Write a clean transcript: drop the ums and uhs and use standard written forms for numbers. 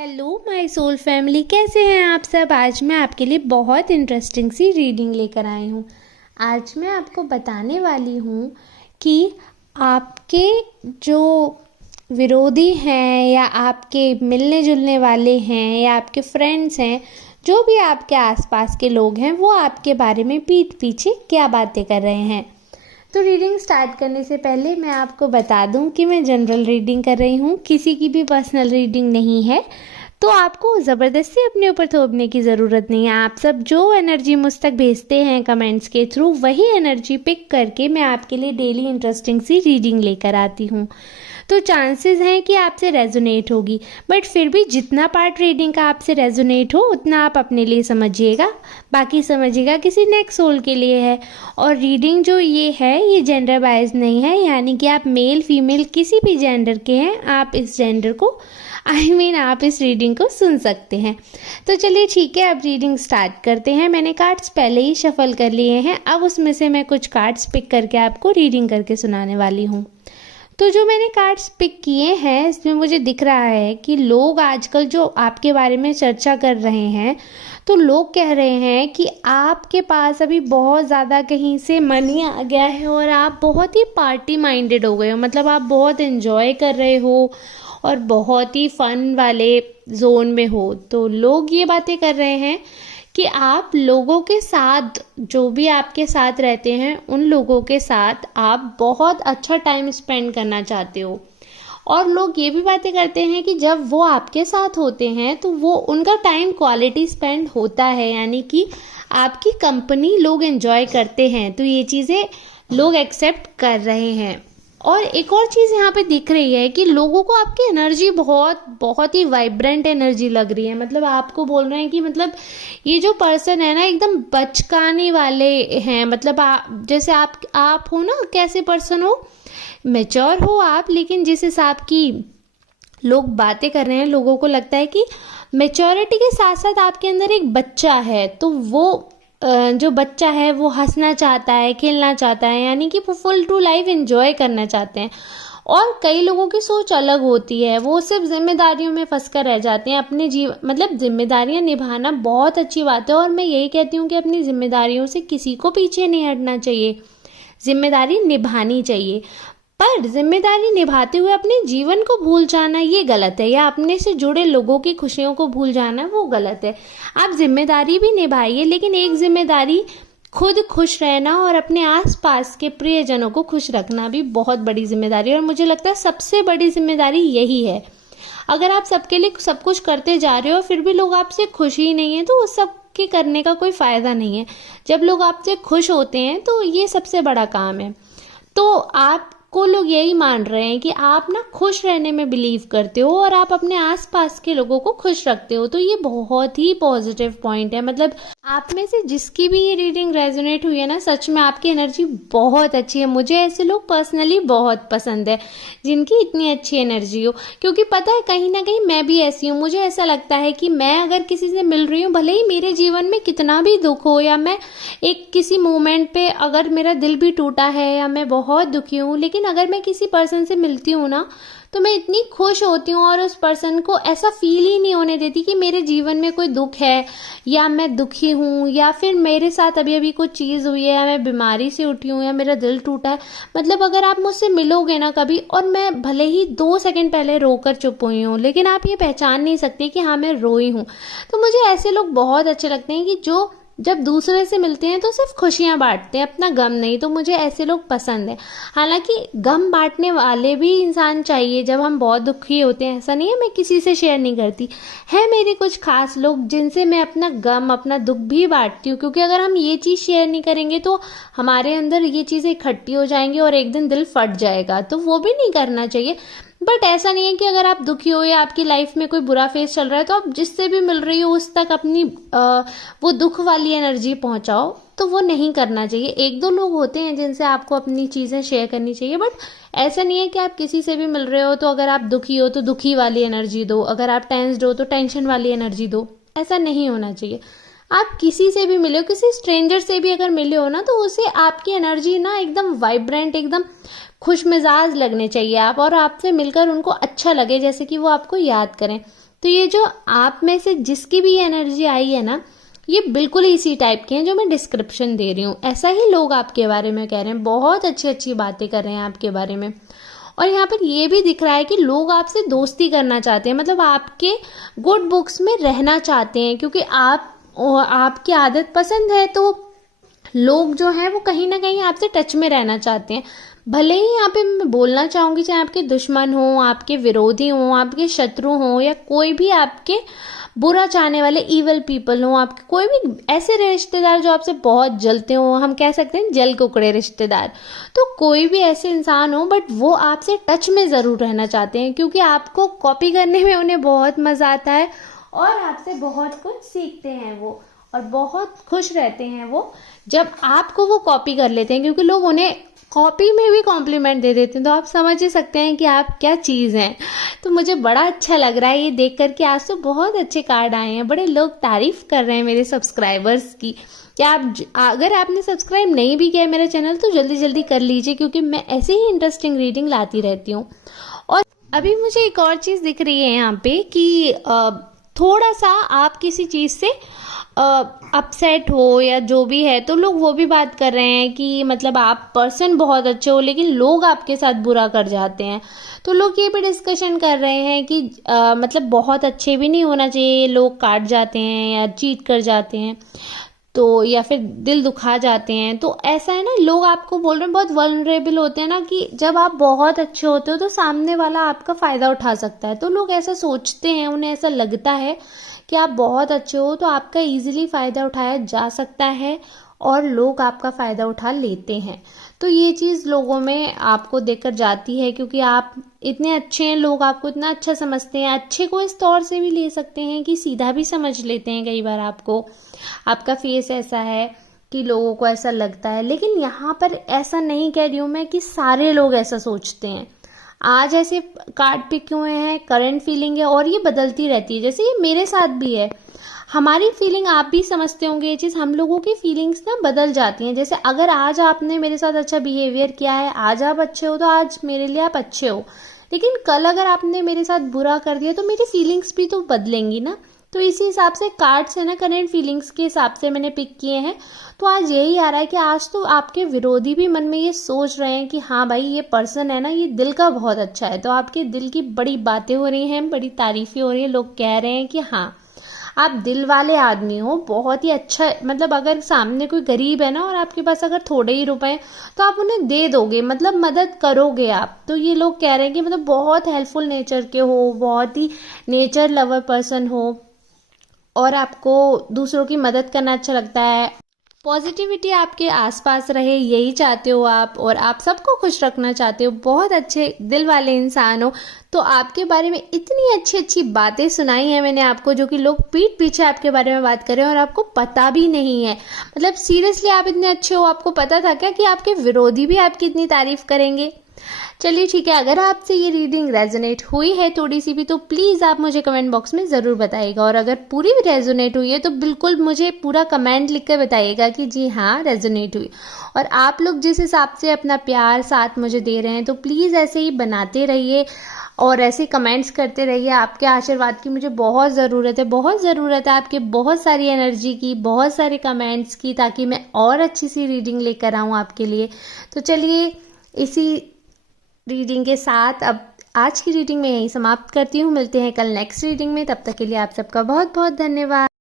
Hello my soul family, कैसे हैं आप सब। आज मैं आपके लिए बहुत इंटरेस्टिंग सी रीडिंग लेकर आई हूँ। आज मैं आपको बताने वाली हूँ कि आपके जो विरोधी हैं या आपके मिलने जुलने वाले हैं या आपके फ्रेंड्स हैं, जो भी आपके आसपास के लोग हैं, वो आपके बारे में पीठ पीछे क्या बातें कर रहे हैं। तो रीडिंग स्टार्ट करने से पहले मैं आपको बता दूं कि मैं जनरल रीडिंग कर रही हूं, किसी की भी पर्सनल रीडिंग नहीं है। तो आपको ज़बरदस्ती अपने ऊपर थोपने की ज़रूरत नहीं है। आप सब जो एनर्जी मुझ तक भेजते हैं कमेंट्स के थ्रू, वही एनर्जी पिक करके मैं आपके लिए डेली इंटरेस्टिंग सी रीडिंग लेकर आती हूँ। तो चांसेस हैं कि आपसे रेजोनेट होगी, बट फिर भी जितना पार्ट रीडिंग का आपसे रेजोनेट हो उतना आप अपने लिए समझिएगा, बाकी समझिएगा किसी नेक्स्ट सोल के लिए है। और रीडिंग जो ये है, ये जेंडर बायस नहीं है, यानी कि आप मेल फीमेल किसी भी जेंडर के हैं, आप इस जेंडर को आप इस रीडिंग को सुन सकते हैं। तो चलिए ठीक है, अब रीडिंग स्टार्ट करते हैं। मैंने कार्ड्स पहले ही शफल कर लिए हैं, अब उसमें से मैं कुछ कार्ड्स पिक करके आपको रीडिंग करके सुनाने वाली हूँ। तो जो मैंने कार्ड्स पिक किए हैं, इसमें मुझे दिख रहा है कि लोग आजकल जो आपके बारे में चर्चा कर रहे हैं, तो लोग कह रहे हैं कि आपके पास अभी बहुत ज़्यादा कहीं से मनी आ गया है और आप बहुत ही पार्टी माइंडेड हो गए हो। मतलब आप बहुत एंजॉय कर रहे हो और बहुत ही फन वाले जोन में हो। तो लोग ये बातें कर रहे हैं कि आप लोगों के साथ, जो भी आपके साथ रहते हैं, उन लोगों के साथ आप बहुत अच्छा टाइम स्पेंड करना चाहते हो। और लोग ये भी बातें करते हैं कि जब वो आपके साथ होते हैं तो वो उनका टाइम क्वालिटी स्पेंड होता है, यानी कि आपकी कंपनी लोग एंजॉय करते हैं। तो ये चीज़ें लोग एक्सेप्ट कर रहे हैं। और एक और चीज़ यहाँ पे दिख रही है कि लोगों को आपकी एनर्जी बहुत ही वाइब्रेंट एनर्जी लग रही है। मतलब आपको बोल रहे हैं कि मतलब ये जो पर्सन है ना, एकदम बचकाने वाले हैं। मतलब जैसे आप हो ना, कैसे पर्सन हो, मैच्योर हो आप, लेकिन जिस हिसाब की लोग बातें कर रहे हैं, लोगों को लगता है कि मैच्योरिटी के साथ साथ आपके अंदर एक बच्चा है। तो वो जो बच्चा है वो हंसना चाहता है, खेलना चाहता है, यानी कि वो फुल टू लाइफ एंजॉय करना चाहते हैं। और कई लोगों की सोच अलग होती है, वो सिर्फ जिम्मेदारियों में फंस कर रह जाते हैं अपने मतलब जिम्मेदारियां निभाना बहुत अच्छी बात है, और मैं यही कहती हूँ कि अपनी जिम्मेदारियों से किसी को पीछे नहीं हटना चाहिए, जिम्मेदारी निभानी चाहिए। पर जिम्मेदारी निभाते हुए अपने जीवन को भूल जाना ये गलत है, या अपने से जुड़े लोगों की खुशियों को भूल जाना वो गलत है। आप जिम्मेदारी भी निभाइए, लेकिन एक जिम्मेदारी खुद खुश रहना और अपने आसपास के प्रियजनों को खुश रखना भी बहुत बड़ी जिम्मेदारी है। और मुझे लगता है सबसे बड़ी जिम्मेदारी यही है। अगर आप सबके लिए सब कुछ करते जा रहे हो फिर भी लोग आपसे खुश ही नहीं है, तो उस सब के करने का कोई फायदा नहीं है। जब लोग आपसे खुश होते हैं तो ये सबसे बड़ा काम है। तो आप को लोग यही मान रहे हैं कि आप ना खुश रहने में बिलीव करते हो और आप अपने आसपास के लोगों को खुश रखते हो। तो ये बहुत ही पॉजिटिव पॉइंट है। मतलब आप में से जिसकी भी ये रीडिंग रेजोनेट हुई है ना, सच में आपकी एनर्जी बहुत अच्छी है। मुझे ऐसे लोग पर्सनली बहुत पसंद है जिनकी इतनी अच्छी एनर्जी हो, क्योंकि पता है कहीं ना कहीं मैं भी ऐसी हूँ। मुझे ऐसा लगता है कि मैं अगर किसी से मिल रही हूँ, भले ही मेरे जीवन में कितना भी दुख हो, या मैं एक किसी मोमेंट पे अगर मेरा दिल भी टूटा है या मैं बहुत दुखी हूँ, लेकिन अगर मैं किसी पर्सन से मिलती हूँ ना, तो मैं इतनी खुश होती हूँ और उस पर्सन को ऐसा फील ही नहीं होने देती कि मेरे जीवन में कोई दुख है या मैं दुखी हूँ, या फिर मेरे साथ अभी अभी कुछ चीज़ हुई है, या मैं बीमारी से उठी हूँ, या मेरा दिल टूटा है। मतलब अगर आप मुझसे मिलोगे ना कभी, और मैं भले ही 2 सेकंड पहले रोकर चुप हुई हूँ, लेकिन आप ये पहचान नहीं सकते कि हाँ मैं रोई हूँ। तो मुझे ऐसे लोग बहुत अच्छे लगते हैं कि जो जब दूसरे से मिलते हैं तो सिर्फ खुशियां बांटते हैं, अपना गम नहीं। तो मुझे ऐसे लोग पसंद है। हालांकि गम बांटने वाले भी इंसान चाहिए जब हम बहुत दुखी होते हैं। ऐसा नहीं है मैं किसी से शेयर नहीं करती, है मेरे कुछ खास लोग जिनसे मैं अपना गम, अपना दुख भी बांटती हूँ, क्योंकि अगर हम ये चीज़ शेयर नहीं करेंगे तो हमारे अंदर ये चीज़ें इकट्ठी हो जाएंगी और एक दिन दिल फट जाएगा। तो वो भी नहीं करना चाहिए। बट ऐसा नहीं है कि अगर आप दुखी हो या आपकी लाइफ में कोई बुरा फेज चल रहा है तो आप जिससे भी मिल रही हो उस तक अपनी वो दुख वाली एनर्जी पहुंचाओ, तो वो नहीं करना चाहिए। 1-2 लोग होते हैं जिनसे आपको अपनी चीज़ें शेयर करनी चाहिए, बट ऐसा नहीं है कि आप किसी से भी मिल रहे हो तो अगर आप दुखी हो तो दुखी वाली एनर्जी दो, अगर आप टेंस्ड हो तो टेंशन वाली एनर्जी दो। ऐसा नहीं होना चाहिए। आप किसी से भी मिले हो, किसी स्ट्रेंजर से भी अगर मिले हो ना, तो उसे आपकी एनर्जी ना एकदम वाइब्रेंट, एकदम खुश मिजाज लगने चाहिए आप, और आपसे मिलकर उनको अच्छा लगे, जैसे कि वो आपको याद करें। तो ये जो आप में से जिसकी भी एनर्जी आई है ना, ये बिल्कुल इसी टाइप के हैं जो मैं डिस्क्रिप्शन दे रही हूँ। ऐसा ही लोग आपके बारे में कह रहे हैं, बहुत अच्छी अच्छी बातें कर रहे हैं आपके बारे में। और यहाँ पर ये भी दिख रहा है कि लोग आपसे दोस्ती करना चाहते हैं, मतलब आपके गुड बुक्स में रहना चाहते हैं, क्योंकि आपकी आदत पसंद है। तो लोग जो हैं वो कहीं ना कहीं आपसे टच में रहना चाहते हैं। भले ही यहाँ पे मैं बोलना चाहूंगी, चाहे आपके दुश्मन हो, आपके विरोधी हो, आपके शत्रु हो, या कोई भी आपके बुरा चाहने वाले ईवल पीपल हो, आपके कोई भी ऐसे रिश्तेदार जो आपसे बहुत जलते हो, हम कह सकते हैं जल कुकड़े रिश्तेदार, तो कोई भी ऐसे इंसान हो, बट वो आपसे टच में ज़रूर रहना चाहते हैं, क्योंकि आपको कॉपी करने में उन्हें बहुत मज़ा आता है और आपसे बहुत कुछ सीखते हैं वो, और बहुत खुश रहते हैं वो जब आपको वो कॉपी कर लेते हैं, क्योंकि लोग उन्हें कॉपी में भी कॉम्प्लीमेंट दे देते हैं। तो आप समझ ही सकते हैं कि आप क्या चीज़ हैं। तो मुझे बड़ा अच्छा लग रहा है ये देख कर के, आज तो बहुत अच्छे कार्ड आए हैं, बड़े लोग तारीफ कर रहे हैं मेरे सब्सक्राइबर्स की। क्या अगर आपने सब्सक्राइब नहीं भी किया मेरा चैनल तो जल्दी जल्दी कर लीजिए, क्योंकि मैं ऐसे ही इंटरेस्टिंग रीडिंग लाती रहती हूँ। और अभी मुझे एक और चीज़ दिख रही है यहाँ पे कि थोड़ा सा आप किसी चीज़ से अपसेट हो या जो भी है, तो लोग वो भी बात कर रहे हैं कि मतलब आप पर्सन बहुत अच्छे हो लेकिन लोग आपके साथ बुरा कर जाते हैं। तो लोग ये भी डिस्कशन कर रहे हैं कि मतलब बहुत अच्छे भी नहीं होना चाहिए, लोग काट जाते हैं या चीट कर जाते हैं, तो या फिर दिल दुखा जाते हैं। तो ऐसा है ना, लोग आपको बोल रहे हैं बहुत वल्नरेबल होते हैं ना, कि जब आप बहुत अच्छे होते हो तो सामने वाला आपका फ़ायदा उठा सकता है। तो लोग ऐसा सोचते हैं, उन्हें ऐसा लगता है कि आप बहुत अच्छे हो तो आपका इजीली फ़ायदा उठाया जा सकता है, और लोग आपका फ़ायदा उठा लेते हैं। तो ये चीज़ लोगों में आपको देखकर जाती है, क्योंकि आप इतने अच्छे हैं, लोग आपको इतना अच्छा समझते हैं। अच्छे को इस तौर से भी ले सकते हैं कि सीधा भी समझ लेते हैं कई बार आपको, आपका फेस ऐसा है कि लोगों को ऐसा लगता है। लेकिन यहाँ पर ऐसा नहीं कह रही हूँ मैं कि सारे लोग ऐसा सोचते हैं। आज ऐसे कार्ड पिक हुए हैं, करंट फीलिंग है और ये बदलती रहती है, जैसे ये मेरे साथ भी है। हमारी फीलिंग आप भी समझते होंगे ये चीज़, हम लोगों की फीलिंग्स ना बदल जाती हैं। जैसे अगर आज आपने मेरे साथ अच्छा बिहेवियर किया है, आज आप अच्छे हो तो आज मेरे लिए आप अच्छे हो, लेकिन कल अगर आपने मेरे साथ बुरा कर दिया तो मेरी फीलिंग्स भी तो बदलेंगी ना। तो इसी हिसाब से कार्ड्स है ना, करंट फीलिंग्स के हिसाब से मैंने पिक किए हैं। तो आज यही आ रहा है कि आज तो आपके विरोधी भी मन में ये सोच रहे हैं कि हाँ भाई, ये पर्सन है ना, ये दिल का बहुत अच्छा है। तो आपके दिल की बड़ी बातें हो रही हैं, बड़ी तारीफें हो रही हैं, लोग कह रहे हैं कि हाँ आप दिल वाले आदमी हो, बहुत ही अच्छा। मतलब अगर सामने कोई गरीब है ना और आपके पास अगर थोड़े ही रुपए तो आप उन्हें दे दोगे, मतलब मदद करोगे आप। तो ये लोग कह रहे हैं कि मतलब बहुत हेल्पफुल नेचर के हो, बहुत ही नेचर लवर पर्सन हो, और आपको दूसरों की मदद करना अच्छा लगता है। पॉजिटिविटी आपके आसपास रहे, यही चाहते हो आप, और आप सबको खुश रखना चाहते हो, बहुत अच्छे दिल वाले इंसान हो। तो आपके बारे में इतनी अच्छी अच्छी बातें सुनाई हैं मैंने आपको, जो कि लोग पीठ पीछे आपके बारे में बात कर रहे हैं और आपको पता भी नहीं है। मतलब सीरियसली आप इतने अच्छे हो, आपको पता था क्या कि आपके विरोधी भी आपकी इतनी तारीफ करेंगे? चलिए ठीक है, अगर आपसे ये रीडिंग रेजोनेट हुई है थोड़ी सी भी, तो प्लीज़ आप मुझे कमेंट बॉक्स में ज़रूर बताइएगा। और अगर पूरी भी रेजोनेट हुई है तो बिल्कुल मुझे पूरा कमेंट लिख कर बताइएगा कि जी हाँ रेजोनेट हुई। और आप लोग जिस हिसाब से अपना प्यार साथ मुझे दे रहे हैं, तो प्लीज़ ऐसे ही बनाते रहिए और ऐसे कमेंट्स करते रहिए। आपके आशीर्वाद की मुझे बहुत ज़रूरत है, बहुत ज़रूरत है आपके बहुत सारी एनर्जी की, बहुत सारे कमेंट्स की, ताकि मैं और अच्छी सी रीडिंग लेकर आऊँ आपके लिए। तो चलिए, इसी रीडिंग के साथ अब आज की रीडिंग में यही समाप्त करती हूँ। मिलते हैं कल नेक्स्ट रीडिंग में, तब तक के लिए आप सबका बहुत बहुत धन्यवाद।